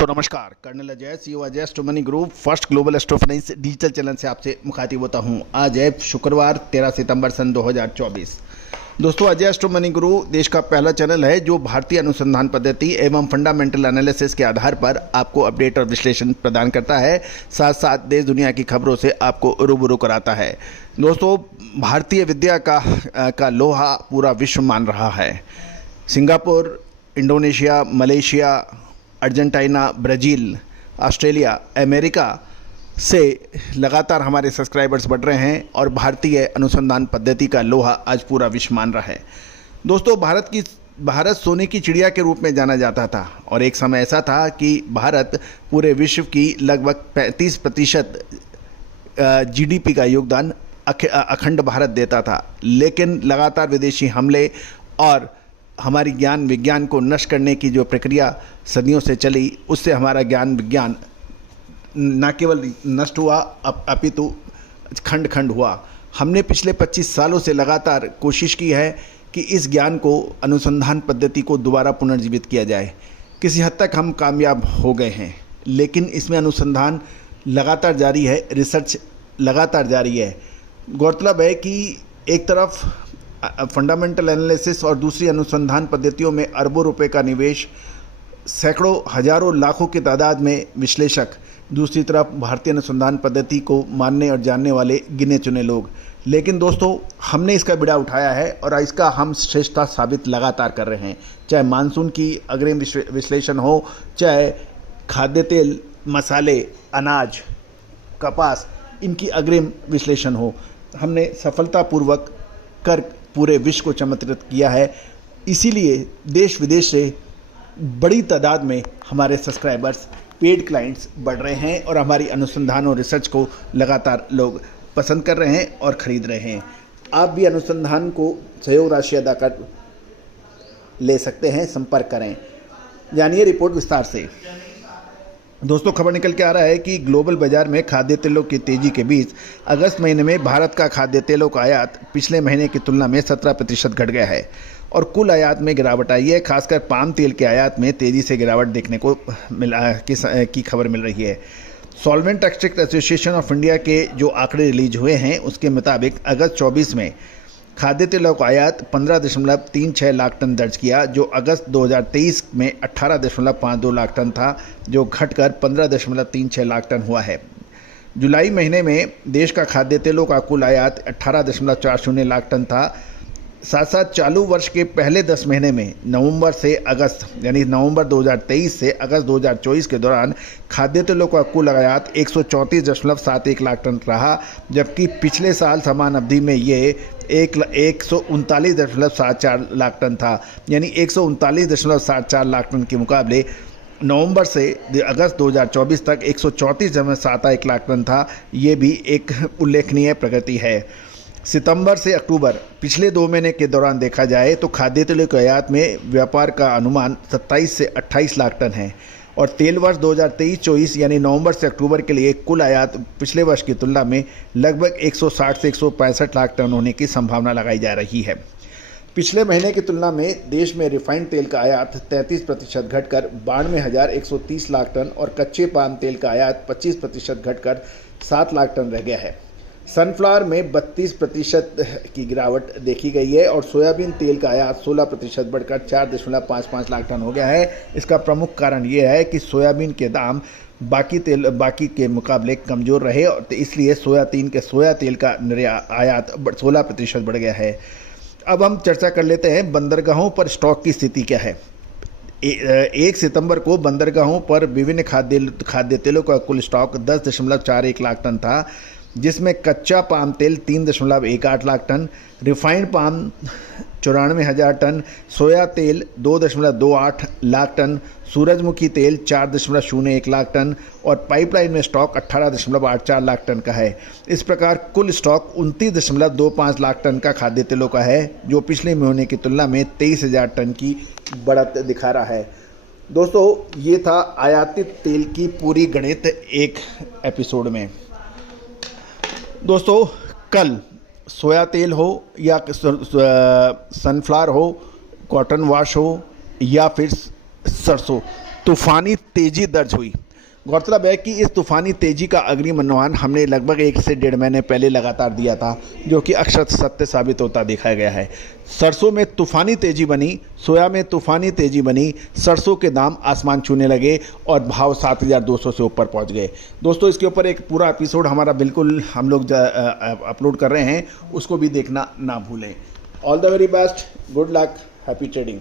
दोस्तों नमस्कार। Colonel Ajay, CEO Ajay astro money group first global astro finance digital channel से आपसे मुखातिब होता हूं। आज है शुक्रवार 13 सितंबर सन 2024। दोस्तों, अजय एस्ट्रो मनी गुरु देश का पहला चैनल है जो भारतीय अनुसंधान पद्धति एवं फंडामेंटल एनालिसिस के आधार पर आपको अपडेट और विश्लेषण प्रदान करता है, साथ साथ देश दुनिया की खबरों से आपको रूबरू कराता है। दोस्तों, भारतीय विद्या का लोहा पूरा विश्व मान रहा है। Singapore, Indonesia, Malaysia, Argentina, Brazil, Australia, America से लगातार हमारे सब्सक्राइबर्स बढ़ रहे हैं और भारतीय अनुसंधान पद्धति का लोहा आज पूरा विश्व मान रहा है। दोस्तों, भारत सोने की चिड़िया के रूप में जाना जाता था और एक समय ऐसा था कि भारत पूरे विश्व की लगभग 35% जीडीपी का योगदान अखंड भारत देता था। लेकिन लगातार विदेशी हमले और हमारी ज्ञान विज्ञान को नष्ट करने की जो प्रक्रिया सदियों से चली, उससे हमारा ज्ञान विज्ञान न केवल नष्ट हुआ अपितु खंड खंड हुआ। हमने पिछले 25 सालों से लगातार कोशिश की है कि इस ज्ञान को, अनुसंधान पद्धति को दोबारा पुनर्जीवित किया जाए। किसी हद तक हम कामयाब हो गए हैं, लेकिन इसमें अनुसंधान लगातार जारी है, रिसर्च लगातार जारी है। गौरतलब है कि एक तरफ फंडामेंटल एनालिसिस और दूसरी अनुसंधान पद्धतियों में अरबों रुपए का निवेश, सैकड़ों हजारों लाखों की तादाद में विश्लेषक, दूसरी तरफ भारतीय अनुसंधान पद्धति को मानने और जानने वाले गिने चुने लोग। लेकिन दोस्तों, हमने इसका बीड़ा उठाया है और इसका हम श्रेष्ठता साबित लगातार कर रहे हैं। चाहे मानसून की अग्रिम विश्लेषण हो, चाहे खाद्य तेल, मसाले, अनाज, कपास, इनकी अग्रिम विश्लेषण हो, हमने सफलतापूर्वक कर पूरे विश्व को चमत्कृत किया है। इसीलिए देश विदेश से बड़ी तादाद में हमारे सब्सक्राइबर्स, पेड क्लाइंट्स बढ़ रहे हैं और हमारी अनुसंधान और रिसर्च को लगातार लोग पसंद कर रहे हैं और ख़रीद रहे हैं। आप भी अनुसंधान को सहयोग राशि अदा कर ले सकते हैं, संपर्क करें। जानिए रिपोर्ट विस्तार से। दोस्तों, खबर निकल के आ रहा है कि ग्लोबल बाजार में खाद्य तेलों की तेजी के बीच अगस्त महीने में भारत का खाद्य तेलों का आयात पिछले महीने की तुलना में 17% घट गया है और कुल आयात में गिरावट आई है। खासकर पाम तेल के आयात में तेजी से गिरावट देखने को की खबर मिल रही है। Solvent extract association of India के जो आंकड़े रिलीज हुए हैं, उसके मुताबिक अगस्त 24 में खाद्य तेलों का आयात 15.36 लाख टन दर्ज किया, जो अगस्त 2023 में 18.52 लाख टन था, जो घटकर 15.36 लाख टन हुआ है। जुलाई महीने में देश का खाद्य तेलों का कुल आयात 18.40 लाख टन था। साथ साथ चालू वर्ष के पहले 10 महीने में नवंबर से अगस्त, यानी नवंबर 2023 से अगस्त 2024 के दौरान खाद्य तेलों का कुल आयात 134.71 लाख टन रहा, जबकि पिछले साल समान अवधि में ये 139.74 लाख टन था। यानी 139.74 लाख टन के मुकाबले नवंबर से अगस्त 2024 तक 134.71 लाख टन था। ये भी एक उल्लेखनीय प्रगति है। सितंबर से अक्टूबर, पिछले 2 महीने के दौरान देखा जाए तो खाद्य तेलों के आयात में व्यापार का अनुमान 27 से 28 लाख टन है और तेल वर्ष 2023-24 यानी नवंबर से अक्टूबर के लिए कुल आयात पिछले वर्ष की तुलना में लगभग 160 से 165 लाख टन होने की संभावना लगाई जा रही है। पिछले महीने की तुलना में देश में रिफाइंड तेल का आयात 33% घटकर 92,130 लाख टन और कच्चे पाम तेल का आयात 25% घटकर 7 लाख टन रह गया है। सनफ्लावर में 32% की गिरावट देखी गई है और सोयाबीन तेल का आयात 16% बढ़कर 4.55 लाख टन हो गया है। इसका प्रमुख कारण ये है कि सोयाबीन के दाम बाकी के मुकाबले कमज़ोर रहे और इसलिए सोया तेल का आयात 16% बढ़ गया है। अब हम चर्चा कर लेते हैं बंदरगाहों पर स्टॉक की स्थिति क्या है। 1 सितंबर को बंदरगाहों पर विभिन्न खाद्य तेलों का कुल स्टॉक 10.41 लाख टन था, जिसमें कच्चा पाम तेल 3.18 lakh ton, refined palm 94,000 ton, soya तेल 2.28 लाख टन, सूरजमुखी तेल 4.01 लाख टन और पाइपलाइन में स्टॉक 18.84 लाख टन का है। इस प्रकार कुल स्टॉक 29.25 लाख टन का खाद्य तेलों का है, जो पिछले महीने की तुलना में 23,000 टन की बढ़त दिखा रहा है। दोस्तों, ये था आयातित तेल की पूरी गणित एक एपिसोड में। दोस्तों, कल सोया तेल हो या सनफ्लावर हो, कॉटन वाश हो या फिर सरसों, तो तूफानी तेजी दर्ज हुई। गौरतलब है कि इस तूफानी तेजी का अग्रिम अनुमान हमने लगभग 1 से 1.5 महीने पहले लगातार दिया था, जो कि अक्षर सत्य साबित होता देखा गया है। सरसों में तूफानी तेजी बनी, सोया में तूफानी तेजी बनी, सरसों के दाम आसमान छूने लगे और भाव 7,200 से ऊपर पहुंच गए। दोस्तों, इसके ऊपर एक पूरा एपिसोड हमारा बिल्कुल हम लोग अपलोड कर रहे हैं, उसको भी देखना ना भूलें। All the very best, good luck, happy trading.